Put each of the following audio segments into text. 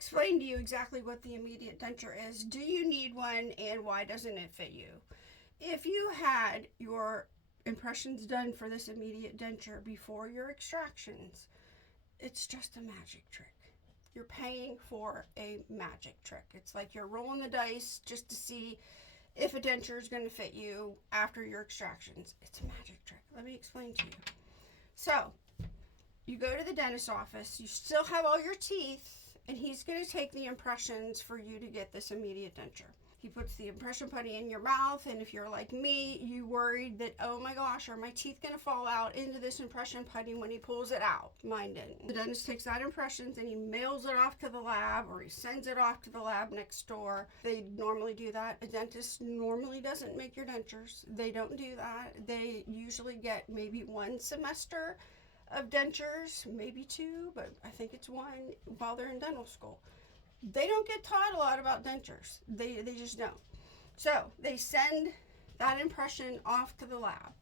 explain to you exactly what the immediate denture is. Do you need one, and why doesn't it fit you? If you had your impressions done for this immediate denture before your extractions, it's just a magic trick. You're paying for a magic trick. It's like you're rolling the dice just to see if a denture is going to fit you after your extractions. It's a magic trick. Let me explain to you. So, you go to the dentist's office, you still have all your teeth, and he's going to take the impressions for you to get this immediate denture. He puts the impression putty in your mouth, and if you're like me, you worried that, oh my gosh, are my teeth going to fall out into this impression putty when he pulls it out? Mine didn't. The dentist takes that impressions and he mails it off to the lab, or he sends it off to the lab next door. They normally do that. A dentist normally doesn't make your dentures. They don't do that. They usually get maybe 1 semester of dentures, maybe 2, but I think it's 1 while they're in dental school. They don't get taught a lot about dentures. They just don't. So they send that impression off to the lab.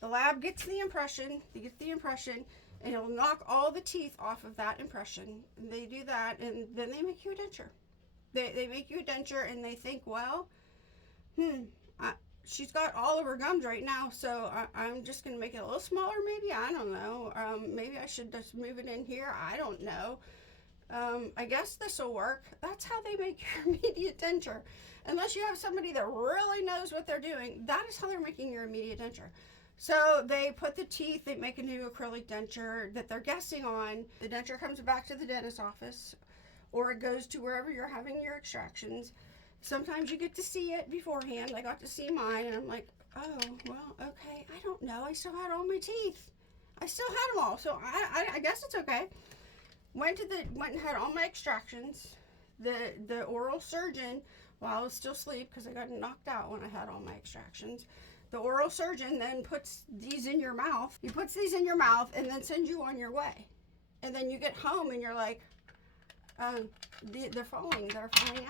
The lab gets the impression, and it'll knock all the teeth off of that impression. They do that, and then they make you a denture. They make you a denture, and they think, well, she's got all of her gums right now, so I'm just going to make it a little smaller, maybe. I don't know. Maybe I should just move it in here. I don't know. I guess this will work. That's how they make your immediate denture. Unless you have somebody that really knows what they're doing, that is how they're making your immediate denture. So they put the teeth, they make a new acrylic denture that they're guessing on. The denture comes back to the dentist's office, or it goes to wherever you're having your extractions. Sometimes you get to see it beforehand. I got to see mine, and I'm like, oh, well, okay, I don't know. I still had all my teeth. I still had them all, so I guess it's okay. Went and had all my extractions. The oral surgeon, while I was still asleep, because I got knocked out when I had all my extractions, the oral surgeon then puts these in your mouth. He puts these in your mouth and then sends you on your way. And then you get home and you're like, they're falling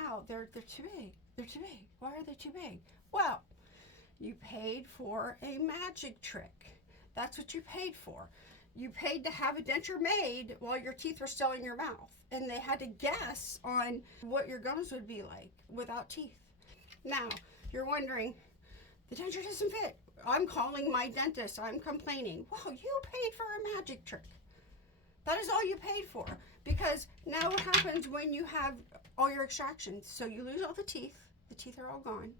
out. They're too big. They're too big. Why are they too big? Well, you paid for a magic trick. That's what you paid for. You paid to have a denture made while your teeth were still in your mouth. And they had to guess on what your gums would be like without teeth. Now, you're wondering, the denture doesn't fit. I'm calling my dentist. I'm complaining. Well, you paid for a magic trick. That is all you paid for. Because now what happens when you have all your extractions? So you lose all the teeth. The teeth are all gone.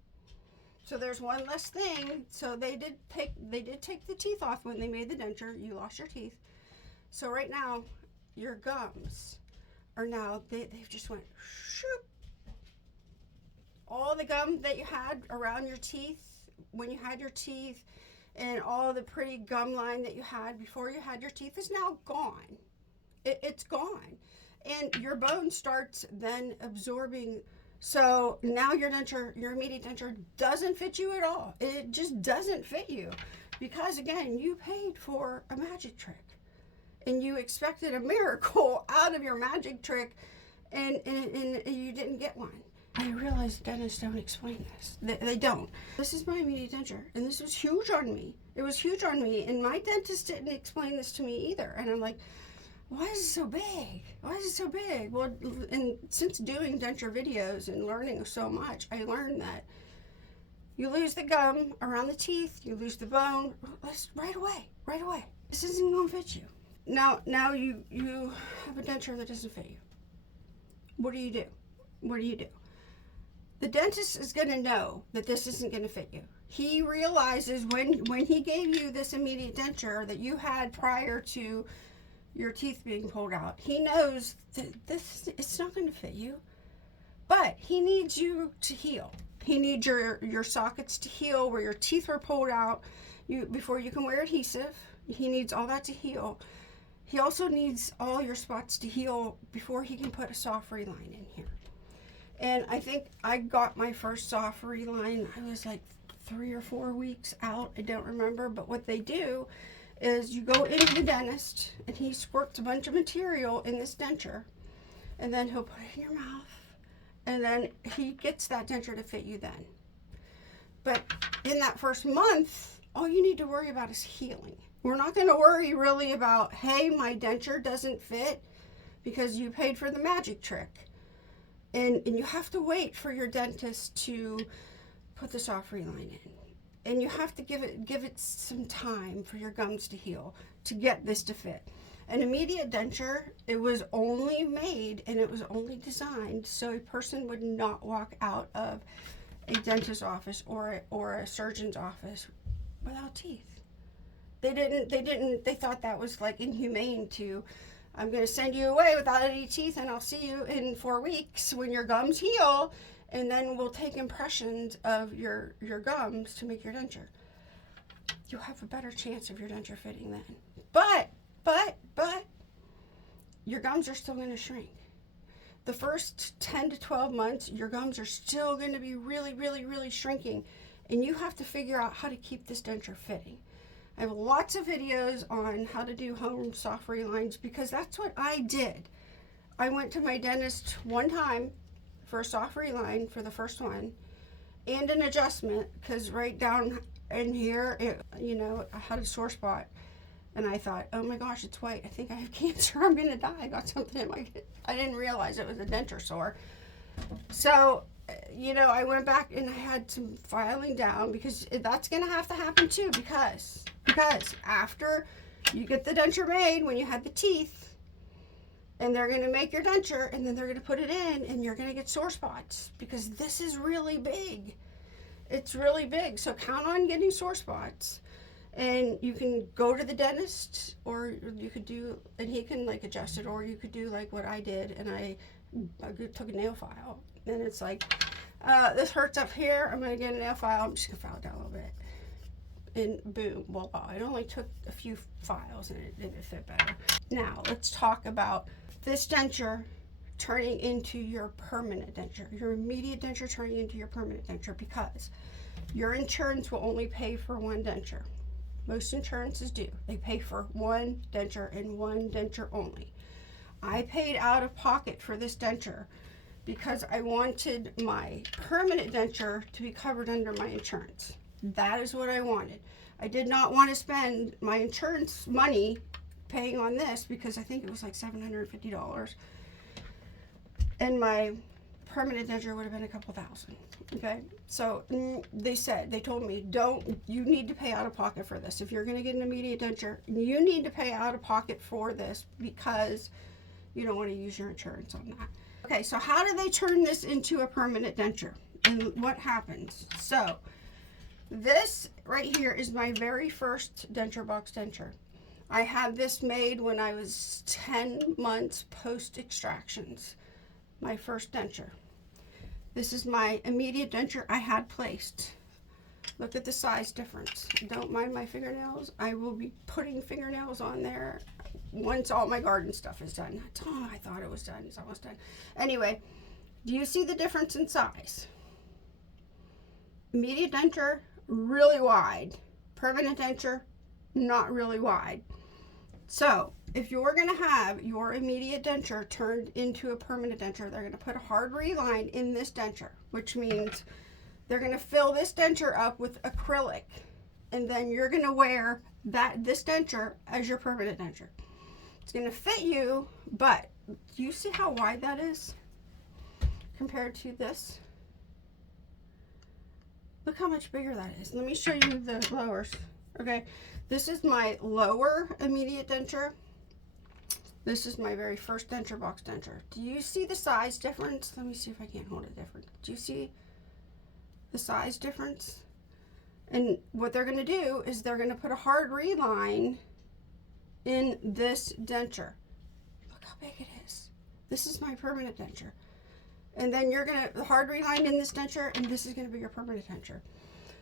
So there's one less thing. So they did take the teeth off when they made the denture. You lost your teeth. So right now, your gums are now, they've just went shoop. All the gum that you had around your teeth, when you had your teeth, and all the pretty gum line that you had before you had your teeth is now gone. It's gone. And your bone starts then absorbing. So now your immediate denture doesn't fit you at all. It just doesn't fit you. Because again, you paid for a magic trick. And you expected a miracle out of your magic trick, and you didn't get one. I realize dentists don't explain this. They don't. This is my immediate denture, and this was huge on me. It was huge on me, and my dentist didn't explain this to me either. And I'm like, why is it so big? Why is it so big? Well, and since doing denture videos and learning so much, I learned that you lose the gum around the teeth, you lose the bone, right away. This isn't going to fit you. Now you have a denture that doesn't fit you. What do you do? The dentist is going to know that this isn't going to fit you. He realizes when he gave you this immediate denture that you had prior to your teeth being pulled out, he knows that it's not going to fit you. But he needs you to heal. He needs your sockets to heal where your teeth were pulled out before you can wear adhesive. He needs all that to heal. He also needs all your spots to heal before he can put a soft reline in here. And I think I got my first soft reline, I was like 3 or 4 weeks out. I don't remember. But what they do is you go into the dentist and he squirts a bunch of material in this denture. And then he'll put it in your mouth. And then he gets that denture to fit you then. But in that first month, all you need to worry about is healing. We're not going to worry really about, hey, my denture doesn't fit because you paid for the magic trick. And you have to wait for your dentist to put the soft reline in. And you have to give it some time for your gums to heal, to get this to fit. An immediate denture, it was only made and it was only designed so a person would not walk out of a dentist's office or a surgeon's office without teeth. They thought that was like inhumane to, I'm going to send you away without any teeth and I'll see you in 4 weeks when your gums heal, and then we'll take impressions of your gums to make your denture. You'll have a better chance of your denture fitting then. But your gums are still going to shrink. The first 10 to 12 months, your gums are still going to be really, really, really shrinking. And you have to figure out how to keep this denture fitting. I have lots of videos on how to do home soft relines because that's what I did. I went to my dentist one time for a soft reline for the first one and an adjustment because right down in here, I had a sore spot. And I thought, oh my gosh, it's white. I think I have cancer. I'm going to die. I got something in my... I didn't realize it was a denture sore. So, I went back and I had some filing down because that's going to have to happen too because after you get the denture made, when you had the teeth, and they're going to make your denture and then they're going to put it in and you're going to get sore spots because this is really big. It's really big. So count on getting sore spots. And you can go to the dentist, or you could do, and he can like adjust it, or you could do like what I did, and I took a nail file, and it's like, this hurts up here, I'm gonna get a nail file, I'm just gonna file it down a little bit, and boom, voila. It only took a few files, and it fit better. Now, let's talk about this denture turning into your permanent denture, your immediate denture turning into your permanent denture, because your insurance will only pay for one denture. Most insurances do. They pay for one denture and one denture only. I paid out of pocket for this denture because I wanted my permanent denture to be covered under my insurance. That is what I wanted. I did not want to spend my insurance money paying on this because I think it was like $750. And my permanent denture would have been a couple thousand. Okay, so they told me, you need to pay out of pocket for this. If you're going to get an immediate denture, you need to pay out of pocket for this because you don't want to use your insurance on that. Okay, so how do they turn this into a permanent denture? And what happens? So this right here is my very first Denture Box denture. I had this made when I was 10 months post extractions, my first denture. This is my immediate denture I had placed. Look at the size difference. Don't mind my fingernails. I will be putting fingernails on there once all my garden stuff is done. Oh, I thought it was done. It's almost done. Anyway, do you see the difference in size? Immediate denture, really wide. Permanent denture, not really wide. So, if you're going to have your immediate denture turned into a permanent denture, they're going to put a hard reline in this denture, which means they're going to fill this denture up with acrylic, and then you're going to wear this denture as your permanent denture. It's going to fit you, but do you see how wide that is compared to this? Look how much bigger that is. Let me show you the lowers. Okay, this is my lower immediate denture. This is my very first Denture Box denture. Do you see the size difference? Let me see if I can't hold it different. Do you see the size difference? And what they're going to do is they're going to put a hard reline in this denture. Look how big it is. This is my permanent denture. And then you're going to hard reline in this denture, and this is going to be your permanent denture.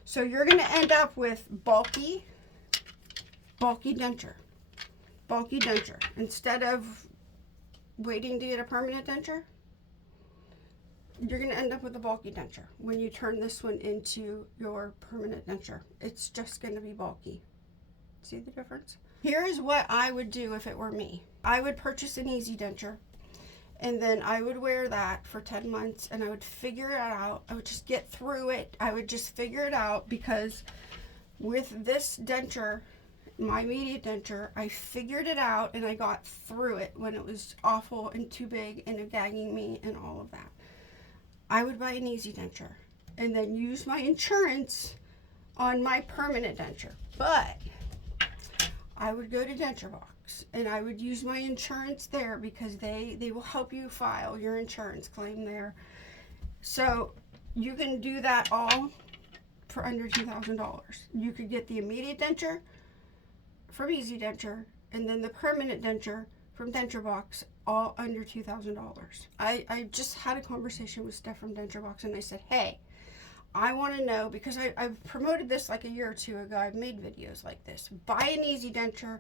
So you're going to end up with bulky denture. Bulky denture. Instead of waiting to get a permanent denture, you're going to end up with a bulky denture when you turn this one into your permanent denture. It's just going to be bulky. See the difference? Here is what I would do if it were me. I would purchase an easy denture, and then I would wear that for 10 months, and I would figure it out. I would just get through it. I would just figure it out, because with this denture, my immediate denture, I figured it out, and I got through it when it was awful and too big and gagging me and all of that. I would buy an Easy Denture and then use my insurance on my permanent denture. But I would go to Denture Box and I would use my insurance there because they will help you file your insurance claim there. So you can do that all for under $2,000. You could get the immediate denture from Easy Denture and then the permanent denture from Denture Box, all under $2,000. I just had a conversation with Steph from Denture Box and I said, hey, I want to know, because I've promoted this like a year or two ago. I've made videos like this. Buy an Easy Denture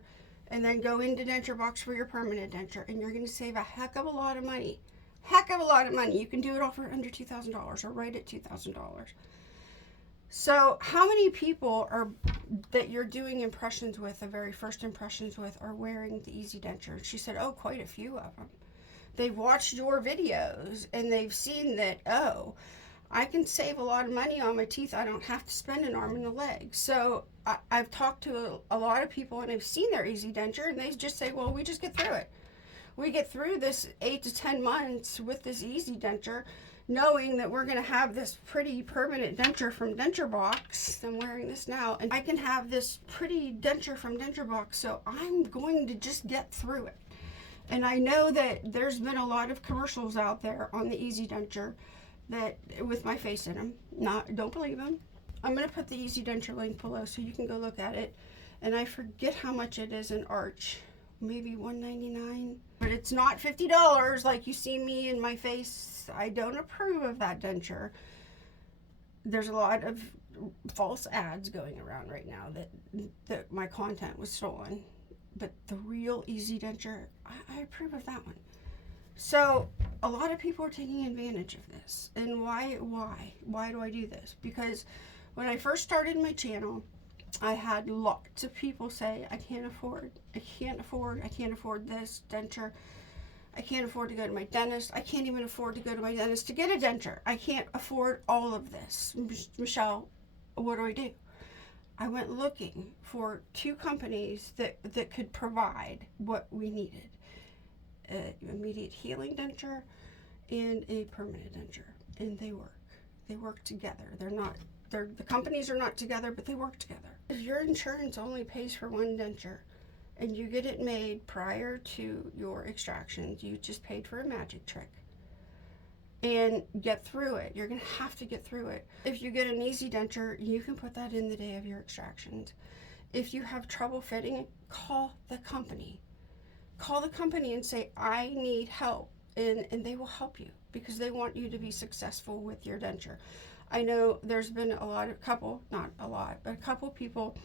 and then go into Denture Box for your permanent denture and you're going to save a heck of a lot of money. Heck of a lot of money. You can do it all for under $2,000 or right at $2,000. So how many people that you're doing impressions with, the very first impressions with, are wearing the Easy Denture? She said, oh, quite a few of them. They've watched your videos and they've seen that, oh, I can save a lot of money on my teeth. I don't have to spend an arm and a leg. So I've talked to a lot of people and I've seen their Easy Denture and they just say, well, we just get through it. We get through this 8 to 10 months with this Easy Denture, knowing that we're going to have this pretty permanent denture from Denture Box. I'm wearing this now, and I can have this pretty denture from Denture Box, so I'm going to just get through it. And I know that there's been a lot of commercials out there on the Easy Denture that with my face in them. Don't believe them. I'm going to put the Easy Denture link below so you can go look at it. And I forget how much it is in Arch. Maybe $1.99, but it's not $50 like you see me in my face. I don't approve of that denture. There's a lot of false ads going around right now that my content was stolen, but the real Easy Denture, I approve of that one. So a lot of people are taking advantage of this. And why do I do this? Because when I first started my channel, I had lots of people say, I can't afford this denture. I can't afford to go to my dentist. I can't even afford to go to my dentist to get a denture. I can't afford all of this. Michelle, what do? I went looking for 2 companies that could provide what we needed. Immediate healing denture and a permanent denture. And they work. They work together. The companies are not together, but they work together. If your insurance only pays for one denture and you get it made prior to your extractions, you just paid for a magic trick. And get through it. You're going to have to get through it. If you get an Easy Denture, you can put that in the day of your extractions. If you have trouble fitting it, call the company. Call the company and say, I need help. And they will help you because they want you to be successful with your denture. I know there's been a couple people,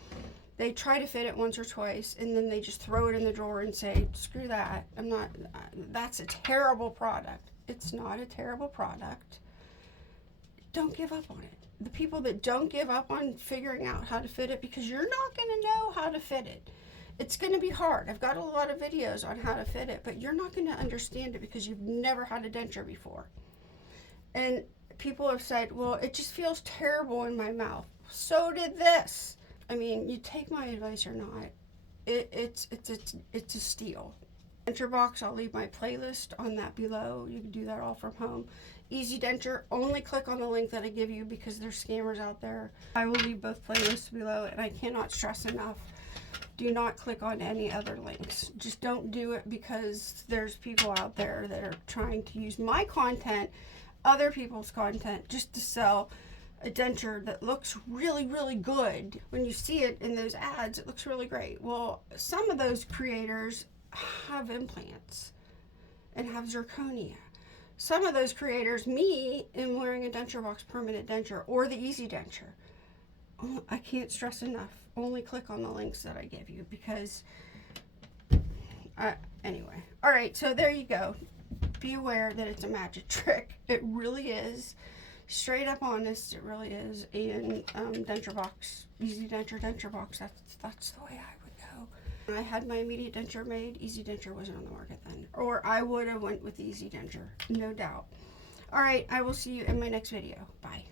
they try to fit it once or twice and then they just throw it in the drawer and say, screw that. That's a terrible product. It's not a terrible product. Don't give up on it. The people that don't give up on figuring out how to fit it, because you're not going to know how to fit it. It's going to be hard. I've got a lot of videos on how to fit it, but you're not going to understand it because you've never had a denture before. And people have said, well, it just feels terrible in my mouth. So did this. I mean, you take my advice or not, it's a steal. Denture Box, I'll leave my playlist on that below. You can do that all from home. Easy Denture, only click on the link that I give you because there's scammers out there. I will leave both playlists below, and I cannot stress enough, do not click on any other links. Just don't do it because there's people out there that are trying to use my content, other people's content, just to sell a denture that looks really, really good. When you see it in those ads, it looks really great. Well, some of those creators have implants and have zirconia. Some of those creators, me, am wearing a Denture Box permanent denture or the Easy Denture. Oh, I can't stress enough. Only click on the links that I give you because, anyway. All right, so there you go. Be aware that it's a magic trick. It really is. Straight up honest, it really is. And Denture Box, Easy Denture, Denture Box, that's the way I would go. When I had my immediate denture made, Easy Denture wasn't on the market then. Or I would have went with Easy Denture, no doubt. All right, I will see you in my next video. Bye.